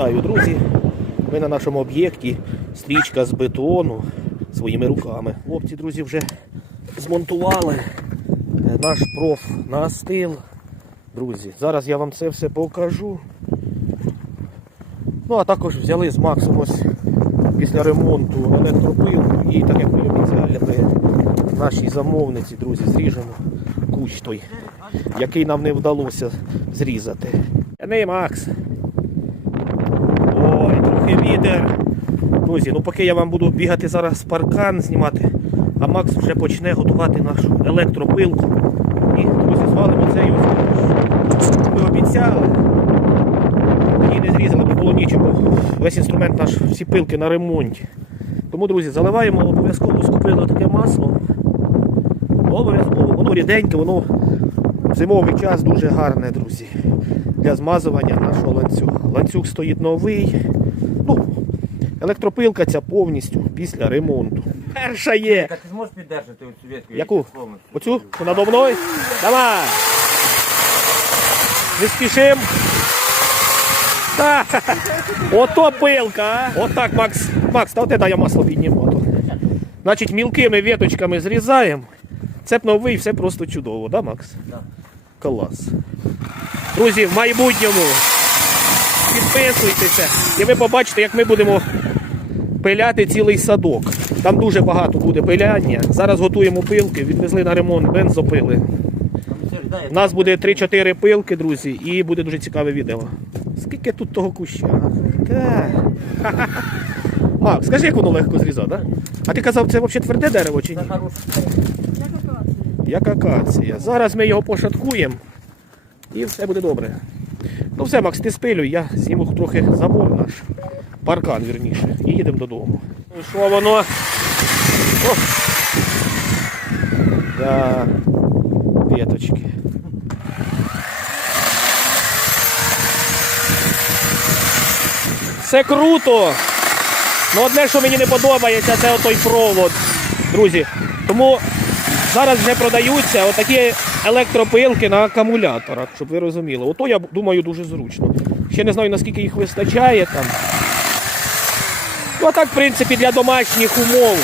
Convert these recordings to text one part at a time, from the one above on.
Вітаю, друзі! Ми на нашому об'єкті стрічка з бетону своїми руками. Хлопці, друзі, вже змонтували е, наш проф настил. Друзі, зараз я вам це все покажу. Ну, а також взяли з Максом ось після ремонту електропилку і так як ми обіцяли нашій замовниці, друзі, зріжемо кущ той, який нам не вдалося зрізати. Не Макс. Ой. Друзі, ну поки я вам буду бігати зараз паркан знімати, а Макс вже почне готувати нашу електропилку. І, друзі, звалимо цей ось. Ми обіцяли. Її не зрізали, бо було нічого. Весь інструмент наш, всі пилки на ремонті. Тому, друзі, заливаємо обов'язково скупили таке масло. Обов'язково. Воно ріденьке, воно в зимовий час дуже гарне, друзі. Для змазування нашого ланцюга. Ланцюг стоїть новий. Електропилка ця повністю після ремонту. Перша є. Так ти зможеш піддержати оцю ветку? Яку? Оцю? Що надо мною? Давай! Не спішим. Та. Ото пилка, а? Отак, Макс. Макс, та от я масло підніму. Значить, мілкими веточками зрізаємо. Цеп новий, все просто чудово, да, Макс? Да. Клас. Друзі, в майбутньому підписуйтеся і ви побачите, як ми будемо пиляти цілий садок. Там дуже багато буде пиляння. Зараз готуємо пилки, відвезли на ремонт бензопили. У нас буде 3-4 пилки, друзі, і буде дуже цікаве відео. Скільки тут того куща? Макс, скажи, як воно легко зрізав, так? А ти казав, це взагалі тверде дерево чи ні? Це хороше. Як акація. Зараз ми його пошаткуємо і все буде добре. Ну все, Макс, ти спилюй, я зніму трохи забор наш. Паркан, вірніше. І їдемо додому. Що воно? О! Да. Веточки. Все круто. Ну одне, що мені не подобається, це отой провод. Друзі. Тому зараз вже продаються отакі електропилки на акумуляторах, щоб ви розуміли. Ото я думаю дуже зручно. Ще не знаю, наскільки їх вистачає там. Ну а так, в принципі, для домашніх умов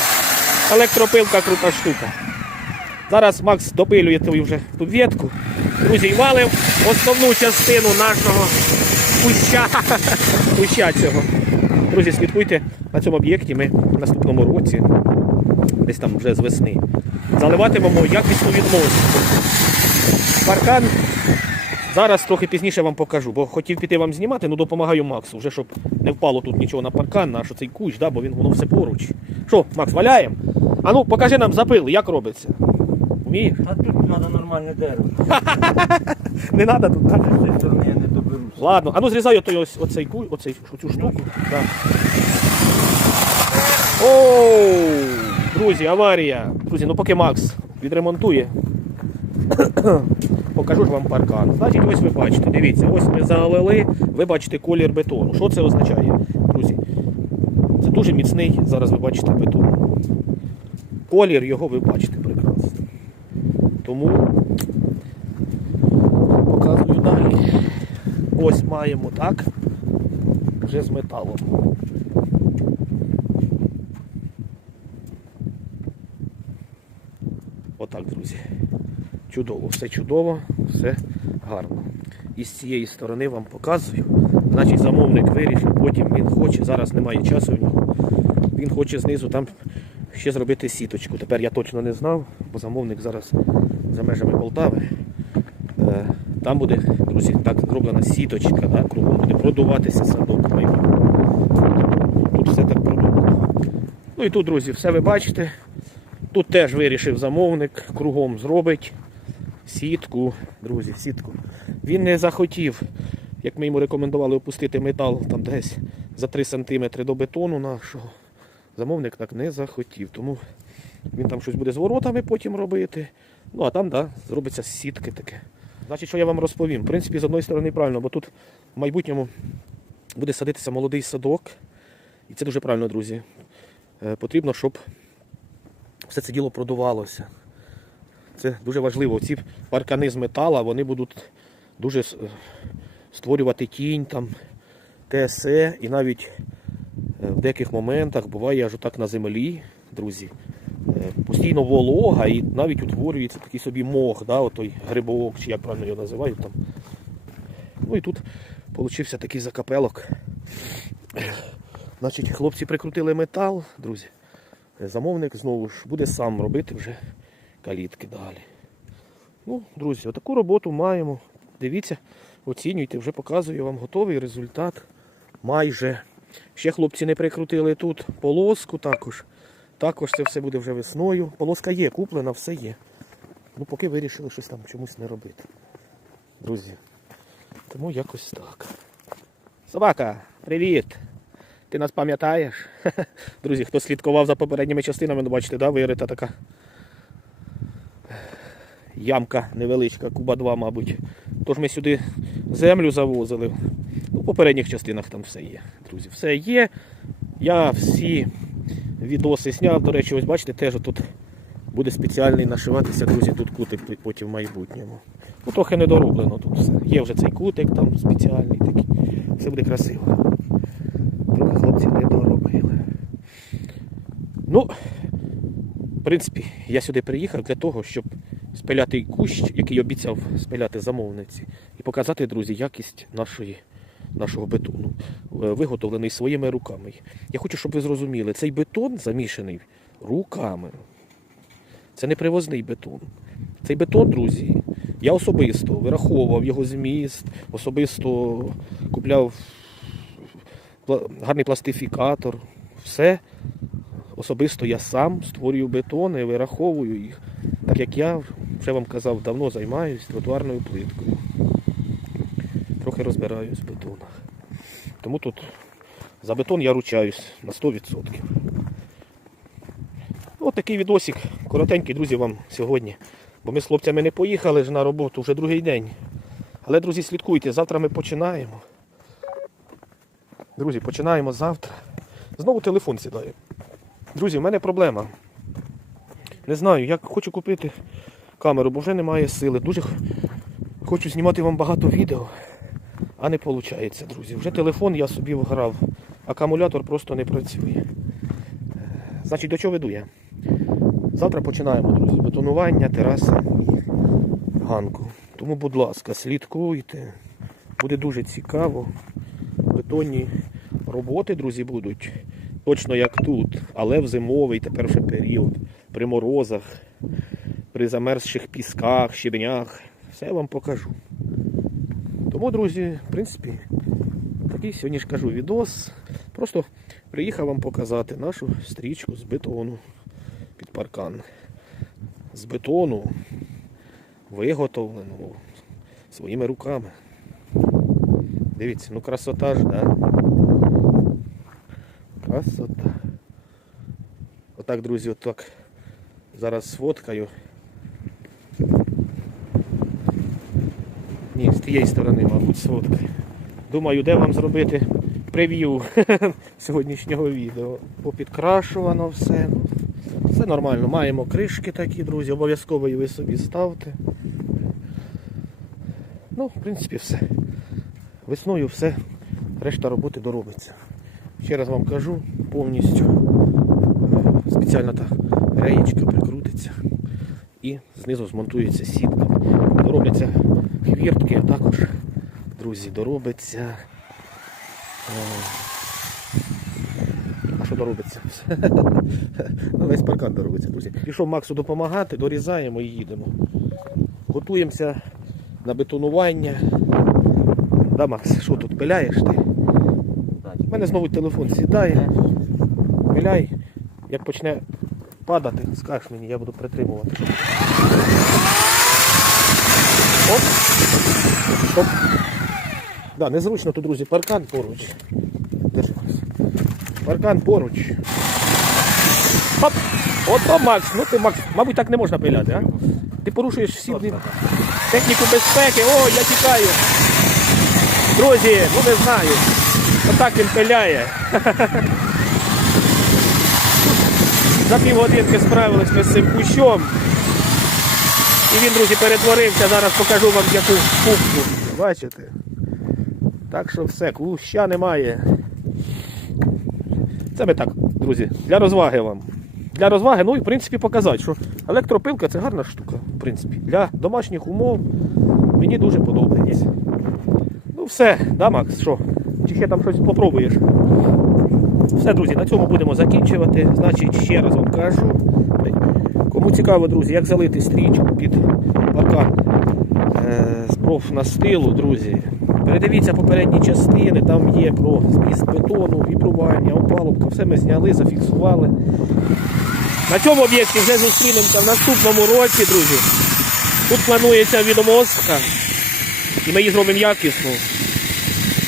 електропилка крута штука. Зараз Макс допилює ту вже ту ветку. Друзі, валив основну частину нашого куща, куща цього. Друзі, слідкуйте на цьому об'єкті. Ми в наступному році, десь там вже з весни, заливатимемо якісну відмостку. Паркан зараз трохи пізніше вам покажу, бо хотів піти вам знімати, ну допомагаю Максу, вже щоб не впало тут нічого на паркан, наш оцей кущ, да, бо він воно все поруч. Що, Макс, валяємо? А ну покажи нам запил, як робиться. Вмієш? А тут треба нормальне дерево. Не треба тут. так? З цієї сторони я не доберусь. Ладно, а ну зрізай отой ось оцей куль, оцей оцю штуку. Да. Оу! Друзі, аварія. Друзі, ну поки Макс відремонтує. Покажу ж вам паркан. Значить, ось ви бачите, дивіться, ось ми залили, ви бачите колір бетону. Що це означає, друзі? Це дуже міцний, зараз ви бачите бетон. Колір його ви бачите прекрасно. Тому показую далі. Ось маємо так. Вже з металом. Отак, друзі. Чудово, все чудово, все гарно. І з цієї сторони вам показую. Значить, замовник вирішив, потім він хоче, зараз немає часу в нього. Він хоче знизу там ще зробити сіточку. Тепер я точно не знав, бо замовник зараз за межами Полтави. Е, Там буде, друзі, так зроблена сіточка, да, кругом буде продуватися садок. Тут все так продумано. Ну і тут, друзі, все ви бачите. Тут теж вирішив замовник, кругом зробить сітку, друзі, сітку. Він не захотів, як ми йому рекомендували опустити метал там десь за 3 см до бетону нашого. Замовник так не захотів. Тому він там щось буде з воротами потім робити. Ну а там, да, зробиться сітки таке. Значить, що я вам розповім? В принципі, з одної сторони правильно, бо тут в майбутньому буде садитися молодий садок. І це дуже правильно, друзі. Е, Потрібно, щоб все це діло продувалося. Це дуже важливо. Ці паркани з метала вони будуть дуже створювати тінь там, ТСЕ і навіть е, в деяких моментах буває аж отак на землі, друзі. е, Постійно волога і навіть утворюється такий собі мох, да, отой грибок, чи як правильно його називають там. Ну і тут получився такий закапелок. Значить, хлопці прикрутили метал, друзі. Замовник знову ж буде сам робити вже калітки далі. Ну, друзі, отаку роботу маємо. Дивіться, оцінюйте, вже показую вам готовий результат. Майже. Ще хлопці не прикрутили тут полоску також. Також це все буде вже весною. Полоска є, куплена, все є. Ну, поки вирішили щось там чомусь не робити. Друзі. Тому якось так. Собака, привіт! Ти нас пам'ятаєш? Друзі, хто слідкував за попередніми частинами, ну бачите, да, вирита така ямка невеличка, куба 2, мабуть. Тож ми сюди землю завозили. Ну, в попередніх частинах там все є. Друзі, все є. Я всі відоси зняв. До речі, ось бачите, теж тут буде спеціальний нашиватися, друзі, тут кутик потім в майбутньому. Ну, трохи недороблено тут все. Є вже цей кутик там спеціальний такий. Все буде красиво. Трохи хлопці не доробили. Ну, в принципі, я сюди приїхав для того, щоб спиляти кущ, який обіцяв спиляти замовниці, і показати, друзі, якість нашої, нашого бетону, е, виготовлений своїми руками. Я хочу, щоб ви зрозуміли, цей бетон замішаний руками. Це не привозний бетон. Цей бетон, друзі, я особисто вираховував його зміст, особисто купляв гарний пластифікатор. Все особисто я сам створюю бетони, вираховую їх. Так як я вже вам казав, давно займаюся тротуарною плиткою. Трохи розбираюсь в бетонах. Тому тут за бетон я ручаюсь на 100%. Ось такий відосик, коротенький, друзі, вам сьогодні. Бо ми з хлопцями не поїхали ж на роботу вже другий день. Але, друзі, слідкуйте, завтра ми починаємо. Друзі, починаємо завтра. Знову телефон сідає. Друзі, в мене проблема. Не знаю, я хочу купити камеру, бо вже немає сили. Дуже хочу знімати вам багато відео, а не виходить, друзі. Вже телефон я собі вграв, акумулятор просто не працює. Е, Значить, до чого веду я? Завтра починаємо, друзі, бетонування, тераси і ганку. Тому, будь ласка, слідкуйте. Буде дуже цікаво. Бетонні роботи, друзі, будуть. Точно як тут, але в зимовий тепер вже період. При морозах, при замерзших пісках, щебнях. Все вам покажу. Тому, друзі, в принципі, такий сьогодні ж кажу відос. Просто приїхав вам показати нашу стрічку з бетону під паркан. З бетону, виготовленого своїми руками. Дивіться, ну красота ж, да? Красота. Отак, друзі, отак. Зараз сфоткаю. Ні, з тієї сторони, мабуть, сфоткаю. Думаю, де вам зробити прев'ю сьогоднішнього відео. Попідкрашувано все. ну, Все нормально. Маємо кришки такі, друзі, обов'язково і ви собі ставте. Ну, в принципі, все. Весною все, решта роботи доробиться. Ще раз вам кажу, повністю е, спеціальна та реєчка прикрутиться і знизу змонтується сітка. Доробляться хвіртки, також, друзі, доробиться. е, А що доробиться? Весь паркан доробиться, друзі. Пішов Максу допомагати, дорізаємо і їдемо. Готуємося на бетонування. Да, Макс, що тут пиляєш ти? У мене знову телефон сідає. Пиляй, як почне падати, скажеш мені, я буду притримувати. Оп. Оп. Да, незручно тут, друзі, паркан поруч. Держи. Паркан поруч. Оп! Ото, Макс, ну ти, Макс, мабуть, так не можна пиляти, а? Ти порушуєш всі техніку безпеки. О, я тікаю. Друзі, ну не знаю. Отак він пиляє. За півгодинки справились ми з цим кущом. І він, друзі, перетворився. Зараз покажу вам яку кубку. Бачите? Так що все, клуща немає. Це ми так, друзі, для розваги вам. Для розваги, ну і в принципі показати, що електропилка це гарна штука, в принципі. Для домашніх умов мені дуже подобається. Ну все, да, Макс, що? Чи ще там щось попробуєш? Все, друзі, на цьому будемо закінчувати. Значить, ще раз вам кажу. Кому цікаво, друзі, як залити стрічку під паркан е, з профнастилу, друзі. Передивіться попередні частини, там є про зміст бетону, вібрування, опалубка, все ми зняли, зафіксували. На цьому об'єкті вже зустрінемося в наступному році, друзі. Тут планується відомостка, і ми її зробимо якісно.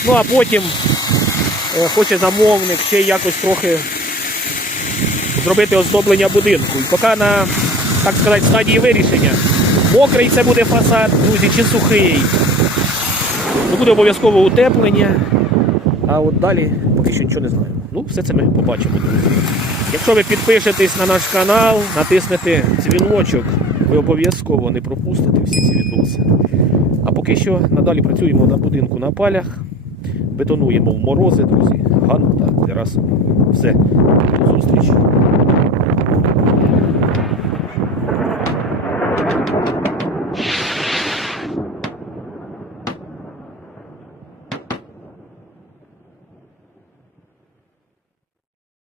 Ну а потім е, хоче замовник ще якось трохи зробити оздоблення будинку. І поки на, так сказати, стадії вирішення, мокрий це буде фасад, друзі, чи сухий. Ну, буде обов'язково утеплення. А от далі поки що нічого не знаю. Ну, все це ми побачимо. Якщо ви підпишетесь на наш канал, натиснете дзвіночок, ви обов'язково не пропустите всі ці відносини. А поки що надалі працюємо на будинку на палях, бетонуємо в морози, друзі, ганок та терасу. Все, до зустрічі.